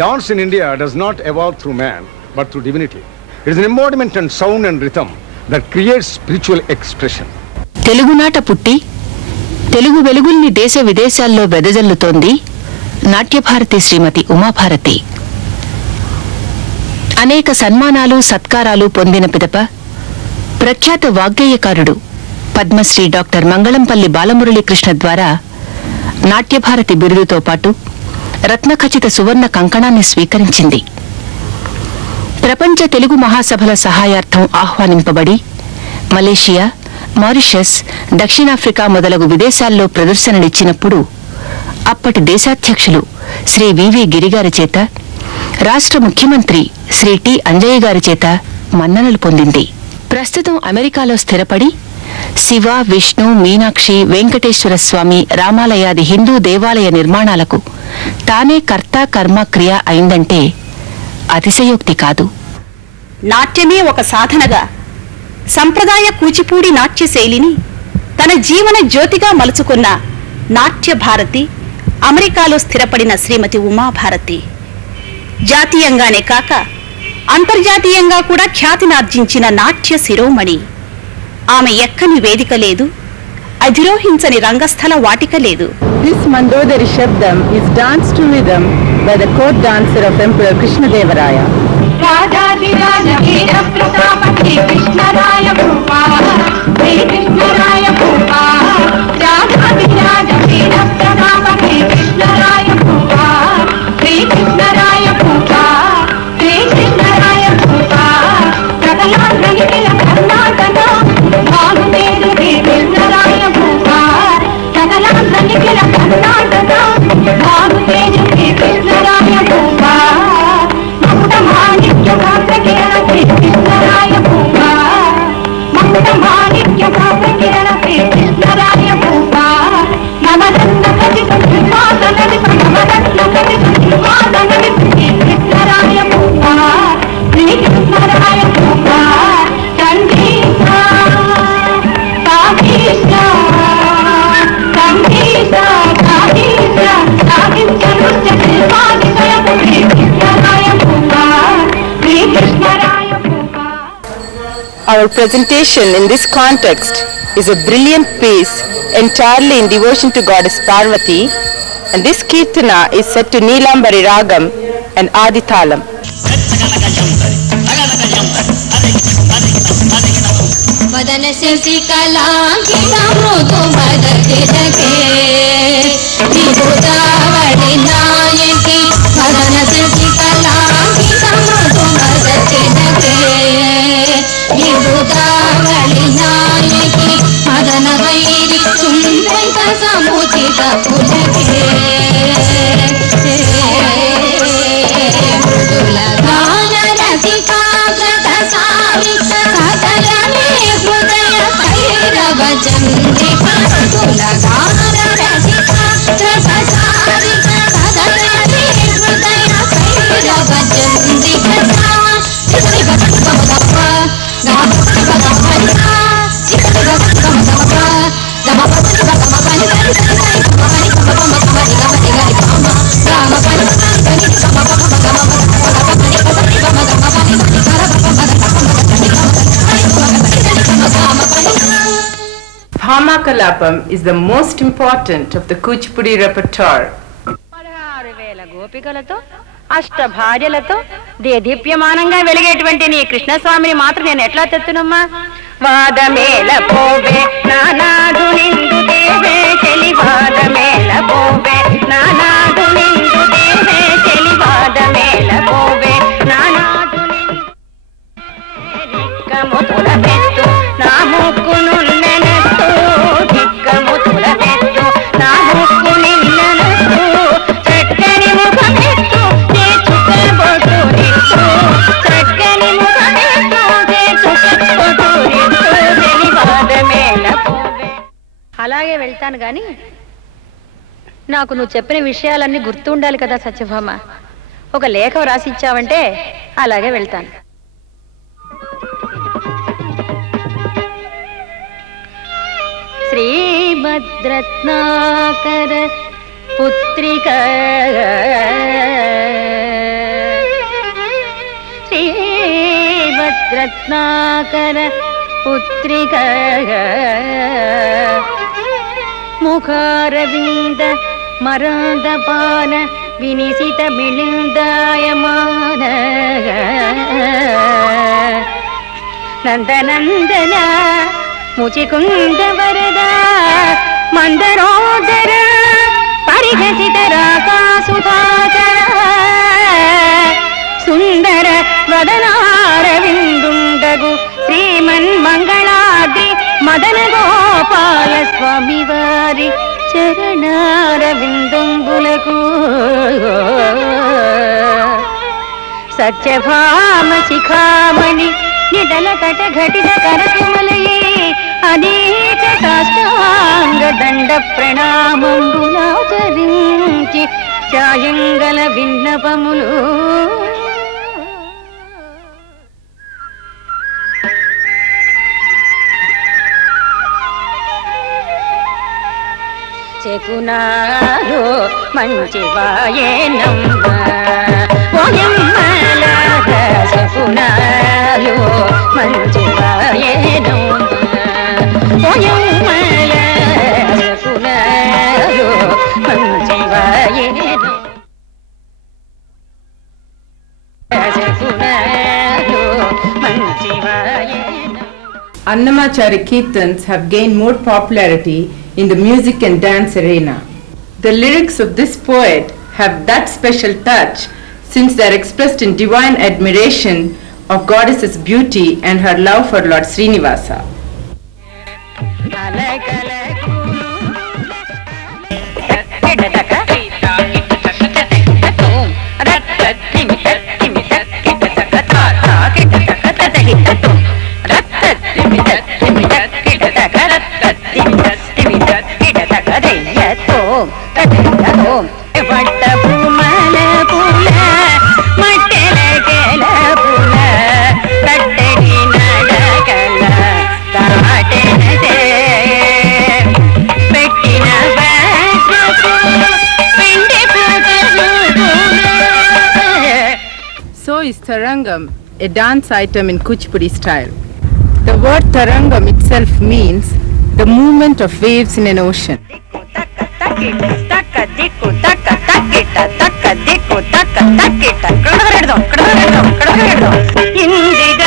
Dance in India does not evolve through man, but through divinity. It is an embodiment and sound and rhythm that creates spiritual expression. తెలుగునాట పుట్టి తెలుగు వెలుగుల్ని దేశ విదేశాల్లో వెదజల్లుతోంది నాట్యభారతి శ్రీమతి ఉమాభారతి. అనేక సన్మానాలు సత్కారాలు పొందిన పిదప ప్రఖ్యాత వాగ్గేయకారుడు పద్మశ్రీ డాక్టర్ మంగళంపల్లి బాలమురళీకృష్ణ ద్వారా నాట్యభారతి బిరుదుతో పాటు రత్నఖచిత సువర్ణ కంకణాన్ని స్వీకరించింది. ప్రపంచ తెలుగు మహాసభల సహాయార్థం ఆహ్వానింపబడి మలేషియా, మారిషస్, దక్షిణాఫ్రికా మొదలగు విదేశాల్లో ప్రదర్శనలిచ్చినప్పుడు అప్పటి దేశాధ్యక్షులు శ్రీ వివి గిరిగారి చేత, రాష్ట్ర ముఖ్యమంత్రి శ్రీ టి అంజయ్య గారి చేత మన్ననలు పొందింది. ప్రస్తుతం అమెరికాలో స్థిరపడి శివ, విష్ణు, మీనాక్షి, వెంకటేశ్వర స్వామి, రామాలయాది హిందూ దేవాలయ నిర్మాణాలకు తానే కర్త కర్మ క్రియ అయిందంటే అతిశయోక్తి కాదు. నాట్యమే ఒక సాధనగా సంప్రదాయ కూచిపూడి నాట్య శైలిని తన జీవన జ్యోతిగా మలుచుకున్న నాట్య భారతి అమెరికాలో స్థిరపడిన శ్రీమతి ఉమాభారతి జాతీయంగానే కాక అంతర్జాతీయంగా కూడా ఖ్యాతినార్జించిన నాట్య శిరోమణి. ఆమె ఎక్కని వేదిక లేదు, అధిరోహించని రంగస్థల వాటిక లేదు. This Mandodari Shabdam is danced to rhythm by the court dancer of Emperor Krishnadevaraya. Rajadiraja Veera Pratapa Krishnaraya Bhupa, Krishnaraya Bhupa, Rajadiraja Veera Pratapa Krishnaraya Bhupa, Krishnaraya Bhupa, Krishnaraya Bhupa, Kadalandranikila Karnataka, Bhagumeru Krishnaraya Bhupa, Kadalandranikila Karnataka, Bhagumeru Krishnaraya Bhupa, Makutamani Kirana Krishnaraya Bhupa, Makutamani Kirana Krishnaraya Bhupa, Navaratna Kadisa Madhanadi Navaratna Kadisa Madhanadi Krishnaraya Bhupa, Krishnaraya Bhupa, Sangita, Sagita, Sangita, Sagita, Sagita Nutya Krishnaraya Bhupa, Krishnaraya Bhupa. Our presentation in this context is a brilliant piece entirely in devotion to Goddess Parvati, and this Kirtana is set to Neelambari Ragam and Adithalam. Madana Sisi Kalangi Samrudu Madati Dake Nibudavadi Nayaki Madana Sisi Kalangi Samrudu Madati Dake Nibudavadi Nayaki Madana Vairi Sundaita Samuchita Pulake Mudula Gana Rasika Gata Sarika Sadalane Hrudaya Kairava Chandrika Mudula Gana Rasika Gata Sarika Sadalane Hrudaya Kairava Chandrika Chikriva Bhavava Gavava Gavava Chikriva Bhavava Gavava Bhamakalapam is the most important of the Kuchipudi repertoire. 16,000 గోపికలతో అష్టభార్యలతో దేదీప్యమానంగా వెలిగేటువంటి నీ కృష్ణస్వామిని మాత్రం నేను ఎట్లా తెత్తునమ్మా? వాదమేల పోవే నానాడు నిండు దేవే చెలి వాదమేల పోవే నానాడు నిండు దేవే చెలి వాదమేల పోవే నానాడు నిక్కముతుల పెట్టు నా ముక్కునున్నెనెత్తు దిక్కముతుల పెట్టు నా ముక్కు నిన్నెనెత్తు చక్కని ముఖమెత్తు నే చుక్కబొట్టు నిత్తు చక్కని ముఖమెత్తు నే చుక్కబొట్టు నిత్తు చెలి వాదమేల పోవే. అలాగే వెళ్తాను గాని నాకు నువ్వు చెప్పిన విషయాలన్నీ గుర్తు ఉండాలి కదా సత్యభామ. ఒక లేఖ రాసిచ్చావంటే అలాగే వెళ్తాను. శ్రీభద్రత్నాకర పుత్రిక రత్నాకర పుత్రిక ముఖారవింద మరందపాన వినిసిత మిళిందాయమాన నందనందన ముచికుంద వరద మందరోదర పరిహసిత రాకాసుధాకర సుందర వదనారవిందుండగు శ్రీమన్ మంగళాద్రి మదన గోపాల స్వామి వారి చరణారవిందంబులకు సత్యభామ శిఖామణి నిదల తట ఘటిత కరకుమలయే అనేక సాష్టాంగ దండ ప్రణామంబులాచరించి ఛాయంగల విన్నపములు చెకునాలో మంచి వాయేనమ్మ ఓయమ్మల చెకునాలో మంచి వాయేనమ్మ ఓయమ్మల చెకునాలో మంచి వాయేనమ్మ చెకునాలో మంచి వాయేనమ్మ. Annamachari Kirtans have gained more popularity in the music and dance arena. The lyrics of this poet have that special touch since they are expressed in divine admiration of goddess's beauty and her love for Lord Srinivasa. So is Tarangam, a dance item in Kuchipudi style. The word Tarangam itself means the movement of waves in an ocean. ఇందిగ